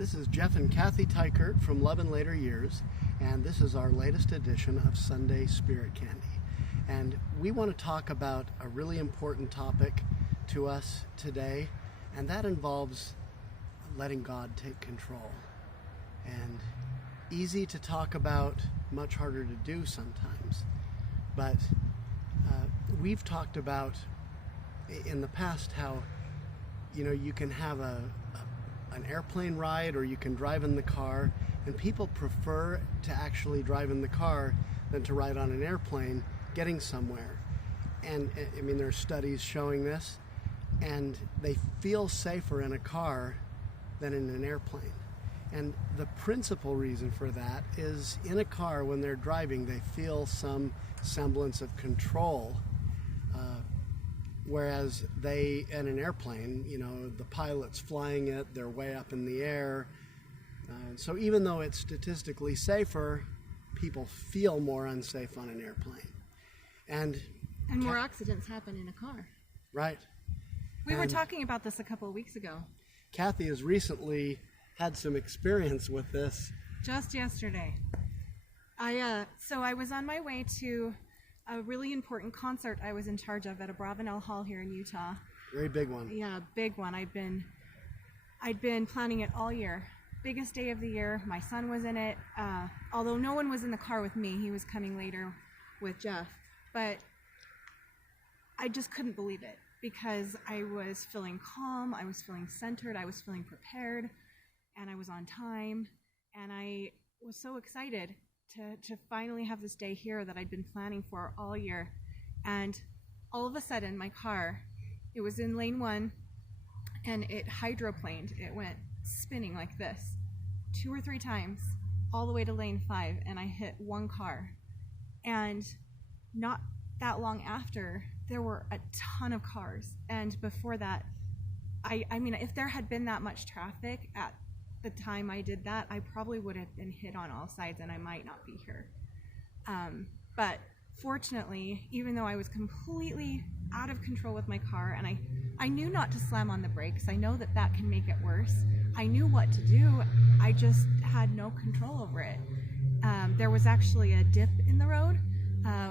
This is Jeff and Cathy Tykert from Love in Later Years, and this is our latest edition of Sunday Spirit Candy. And we want to talk about a really important topic to us today, and that involves letting God take control. And easy to talk about, much harder to do sometimes. But we've talked about in the past how, you can have an airplane ride or you can drive in the car, and people prefer to actually drive in the car than to ride on an airplane getting somewhere. And there are studies showing this, and they feel safer in a car than in an airplane. And the principal reason for that is in a car, when they're driving, they feel some semblance of control. Whereas in an airplane, the pilot's flying it, they're way up in the air. So even though it's statistically safer, people feel more unsafe on an airplane. And more accidents happen in a car. Right. We were talking about this a couple of weeks ago. Cathy has recently had some experience with this. Just yesterday. So I was on my way to a really important concert I was in charge of at a Bravenel Hall here in Utah. Very big one. Yeah, big one. I'd been planning it all year. Biggest day of the year. My son was in it. Although no one was in the car with me. He was coming later with Jeff. But I just couldn't believe it because I was feeling calm. I was feeling centered. I was feeling prepared. And I was on time. And I was so excited to finally have this day here that I'd been planning for all year. And all of a sudden, my car, it was in lane 1, and it hydroplaned. It went spinning like this 2 or 3 times all the way to lane 5, and I hit one car. And not that long after, there were a ton of cars. And before that, if there had been that much traffic at the time I did that, I probably would have been hit on all sides and I might not be here. But fortunately, even though I was completely out of control with my car, and I knew not to slam on the brakes, I know that can make it worse. I knew what to do, I just had no control over it. There was actually a dip in the road,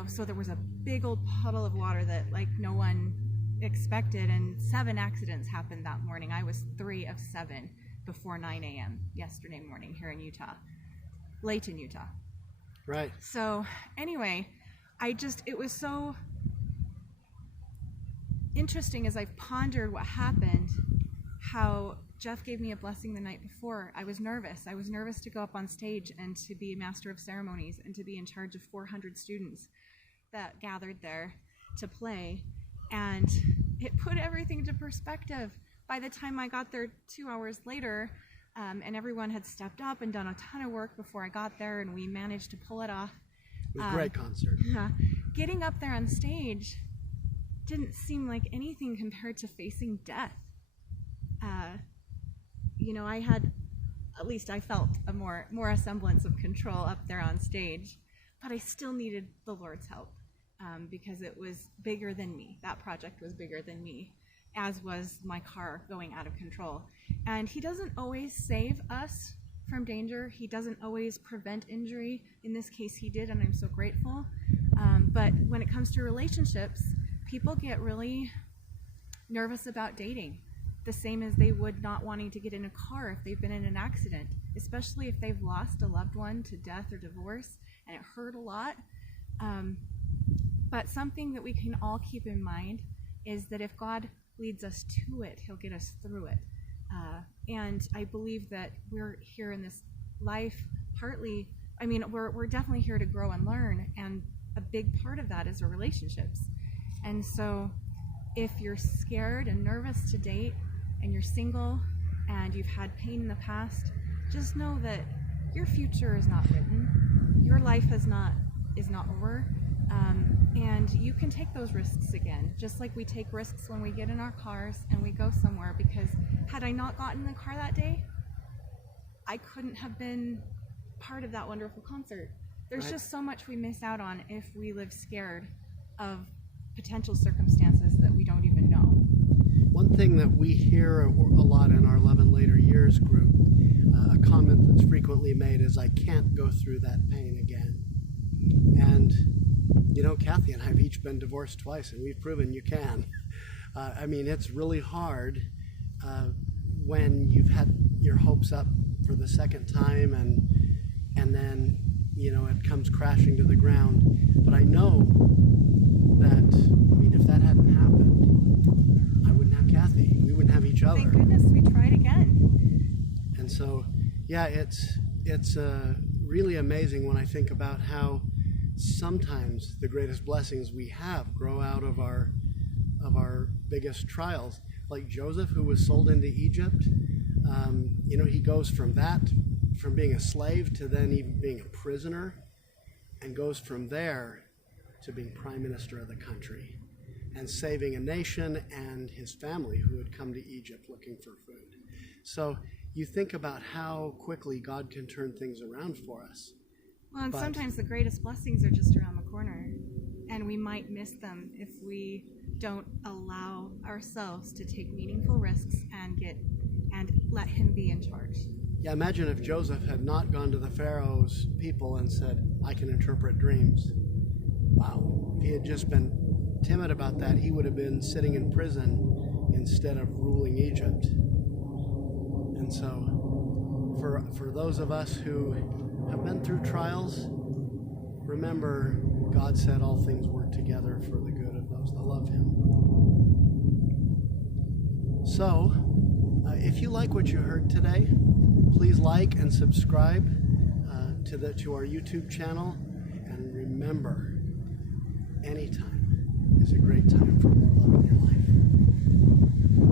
so there was a big old puddle of water that no one expected, and 7 accidents happened that morning. I was 3 of 7 before 9 a.m. yesterday morning here in Utah, late in Utah. Right. So anyway, it was so interesting as I've pondered what happened, how Jeff gave me a blessing the night before. I was nervous. I was nervous to go up on stage and to be master of ceremonies and to be in charge of 400 students that gathered there to play. And it put everything into perspective. By the time I got there 2 hours later, and everyone had stepped up and done a ton of work before I got there, and we managed to pull it off. It was a great concert. Getting up there on stage didn't seem like anything compared to facing death. I felt more a semblance of control up there on stage, but I still needed the Lord's help because it was bigger than me. That project was bigger than me, as was my car going out of control. And He doesn't always save us from danger. He doesn't always prevent injury. In this case, He did, and I'm so grateful. But when it comes to relationships, people get really nervous about dating, the same as they would not wanting to get in a car if they've been in an accident, especially if they've lost a loved one to death or divorce, and it hurt a lot. But something that we can all keep in mind is that if God leads us to it, He'll get us through it. And I believe that we're here in this life partly, we're definitely here to grow and learn, and a big part of that is our relationships. And so if you're scared and nervous to date, and you're single, and you've had pain in the past, just know that your future is not written. Your life is not over. And you can take those risks again, just like we take risks when we get in our cars and we go somewhere, because had I not gotten in the car that day, I couldn't have been part of that wonderful concert. There's just so much we miss out on if we live scared of potential circumstances that we don't even know. One thing that we hear a lot in our Love in Later Years group comment that's frequently made is, I can't go through that pain again. And, you know, Kathy and I have each been divorced twice, and we've proven you can. I mean, it's really hard when you've had your hopes up for the second time, and then, you know, it comes crashing to the ground. But I know that, I mean, if that hadn't happened, I wouldn't have Kathy. We wouldn't have each other. Thank goodness we tried again. And so, yeah, it's really amazing when I think about how sometimes the greatest blessings we have grow out of our biggest trials. Like Joseph, who was sold into Egypt, you know, he goes from being a slave to then even being a prisoner, and goes from there to being prime minister of the country and saving a nation and his family who had come to Egypt looking for food. So you think about how quickly God can turn things around for us. Well, and sometimes the greatest blessings are just around the corner, and we might miss them if we don't allow ourselves to take meaningful risks and let him be in charge. Yeah, imagine if Joseph had not gone to the Pharaoh's people and said, I can interpret dreams. Wow. If he had just been timid about that, he would have been sitting in prison instead of ruling Egypt. And so for those of us who have been through trials, remember God said all things work together for the good of those that love him. So, if you like what you heard today, please like and subscribe to our YouTube channel. And remember, anytime is a great time for more love in your life.